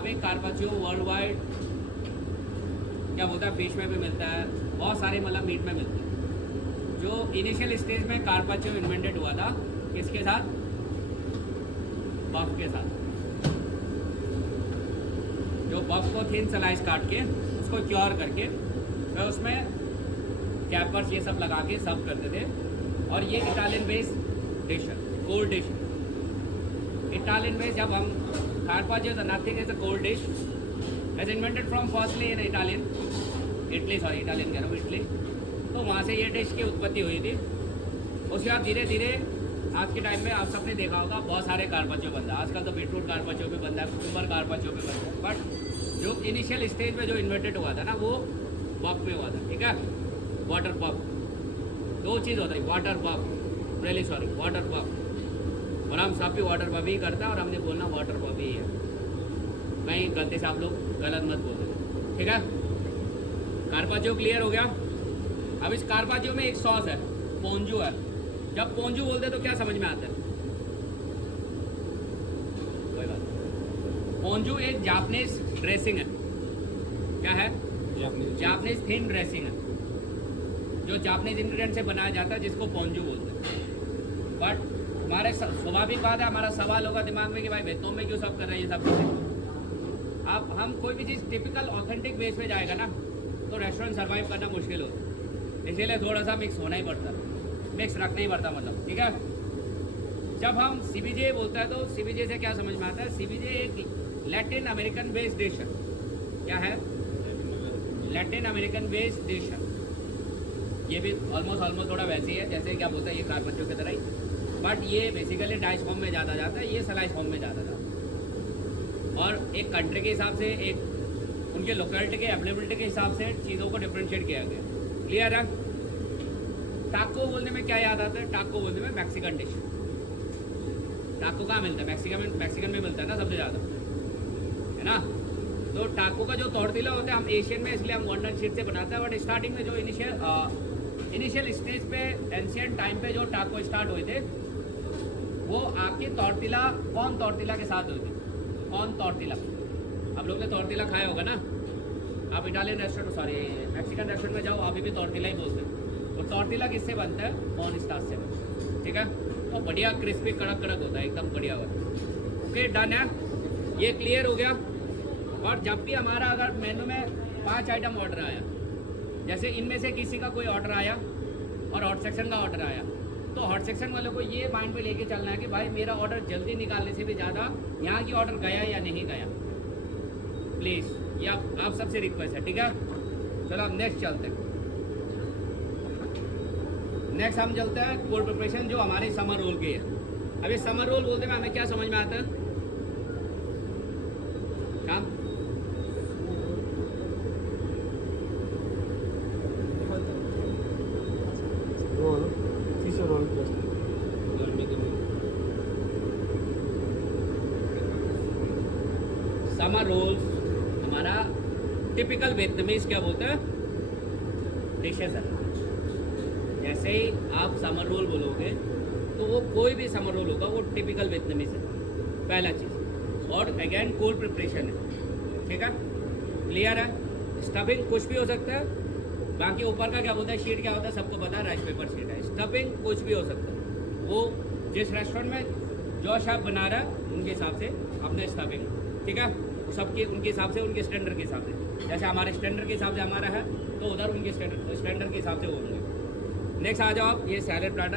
अभी carpaccio world wide क्या बोलता है, फिश में भी मिलता है, बहुत सारे मतलब मीट में मिलते हैं। जो इनिशियल स्टेज में कार्पाचियो इन्वेंटेड हुआ था, किसके साथ? बफ के साथ। जो बफ को थिन स्लाइस काट के उसको क्योर करके फिर उसमें कैपर्स ये सब लगा के सर्व करते थे। और ये इटालियन बेस्ड डिश है, कोल्ड डिश। इटालियन बेस्ड, जब हम carpaccio the nothing is a cold dish as invented from firstly in Italian Italian कह रहा हूँ, इटली। तो वहाँ से ये डिश की उत्पत्ति हुई थी। उसके बाद धीरे धीरे आज के टाइम में आप सबने देखा होगा बहुत सारे कार्पाचियो बनता है। आजकल तो बीटरूट कार्पाचियो भी बनता है, कुकुम्बर कार्पाचियो भी बनता है। बट जो इनिशियल स्टेज में जो इन्वेंटेड हुआ था ना, वो पफ में हुआ था। ठीक है, वाटर पफ। दो चीज़ होता है, water puff, really sorry, water puff. और हम सब भी वाटर पफ ही करता है और हमने बोलना वाटर पफ ही है। कहीं गलती से आप लोग गलत मत बोल दें। ठीक है, कार्पाचियो क्लियर हो गया। अब इस कार्पाचियो में एक सॉस है, पोंजू है। जब पोंजू बोलते तो क्या समझ में आता है? कोई बात नहीं। पोंजू एक जापानीज ड्रेसिंग है। क्या है? जापानीज थिन ड्रेसिंग है, जो जापानीज इंग्रेडिएंट से बनाया जाता है, जिसको पोंजू बोलते हैं। बट हमारे स्वाभाविक बात है, हमारा सवाल होगा दिमाग में कि भाई वेतों में क्यों सब कर रहे हैं ये सब चीज़ें। अब हम कोई भी चीज़ टिपिकल ऑथेंटिक बेस पे जाएगा ना, तो रेस्टोरेंट सर्वाइव करना मुश्किल होता है। इसीलिए थोड़ा सा मिक्स होना ही पड़ता है, मिक्स रखना ही पड़ता मतलब। ठीक है, जब हम सीबीजे बोलता है तो सीबीजे से क्या समझ में आता है? सीबीजे एक लैटिन अमेरिकन बेस्ड डिश है। क्या है? लैटिन अमेरिकन बेस्ड डिश है। ये भी ऑलमोस्ट थोड़ा वैसी है जैसे क्या बोलते हैं ये कार्पाचियो की तरह ही। बट ये बेसिकली डाइस फॉर्म में ज़्यादा जाता है, ये स्लाइस फॉर्म में ज़्यादा जाता है। और एक कंट्री के हिसाब से, एक उनके लोकेलिटी के अवेलेबिलिटी के हिसाब से चीज़ों को डिफ्रेंशिएट किया गया। क्लियर है? टाको बोलने में क्या याद आता है? टाको बोलने में मैक्सिकन डिश। टाको कहाँ मिलता है? मैक्सिकन में मिलता है ना सबसे ज़्यादा, है ना। तो टाको का जो टॉर्टिला होता है, हम एशियन में इसलिए हम वॉन्डन शीट से बनाते हैं। बट स्टार्टिंग में जो इनिशियल स्टेज पे एंशियंट टाइम पे जो टाको स्टार्ट हुए थे, वो आपकी टॉर्टिला, कौन टॉर्टिला के साथ हुई थी? कौन टॉर्टिला? आप लोग ने टॉर्टिला खाया होगा ना। आप Italian restaurant, sorry Mexican restaurant में जाओ, अभी भी टॉर्टिला ही बोलते हैं। तो टॉर्टिला किससे बनता है? कॉर्न स्टार्च से बनता है। ठीक है, तो बढ़िया क्रिस्पी कड़क कड़क होता है, एकदम बढ़िया होता। ओके, डन है, ये क्लियर हो गया। और जब भी हमारा अगर मेनू में 5 आइटम ऑर्डर आया, जैसे इनमें से किसी का कोई ऑर्डर आया और हॉट सेक्शन का ऑर्डर आया, तो हॉट सेक्शन वालों को ये माइंड पे लेके चलना है कि भाई मेरा ऑर्डर जल्दी निकालने से भी ज़्यादा यहाँ की ऑर्डर गया या नहीं गया। प्लीज़, ये आप सबसे रिक्वेस्ट है। ठीक है, चलो अब नेक्स्ट चलते हैं। नेक्स्ट हम चलते हैं कोल्ड प्रिपरेशन, जो हमारे समर रोल की है। अभी समर रोल बोलते में हमें क्या समझ में आता है? क्या? समर रोल्स हमारा टिपिकल वियतनामीज क्या बोलते हैं? डिशेस है। जैसे ही आप समर रोल बोलोगे तो वो कोई भी समर रोल होगा, वो टिपिकल वियतनामीज है, पहला चीज़। और अगेन कोल्ड प्रिपरेशन है। ठीक है, क्लियर है? स्टफिंग कुछ भी हो सकता है। बाकी ऊपर का क्या बोलता है, शीट क्या होता है सबको पता है, राइस पेपर शीट है। स्टफिंग कुछ भी हो सकता है, वो जिस रेस्टोरेंट में जो शेफ बना रहा है उनके हिसाब से अपने स्टफिंग। ठीक है, सबके उनके हिसाब से, उनके स्टैंडर्ड के हिसाब से। जैसे हमारे स्टैंडर्ड के हिसाब से हमारा है, तो उधर उनके स्टैंडर्ड के हिसाब से वो होंगे। नेक्स्ट आ जाओ आप, ये सैलेड प्लाटर।